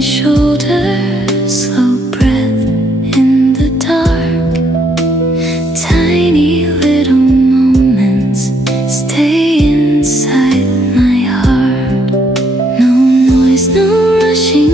my shoulder, slow breath in the dark. Tiny little moments stay inside my heart. No noise, no rushing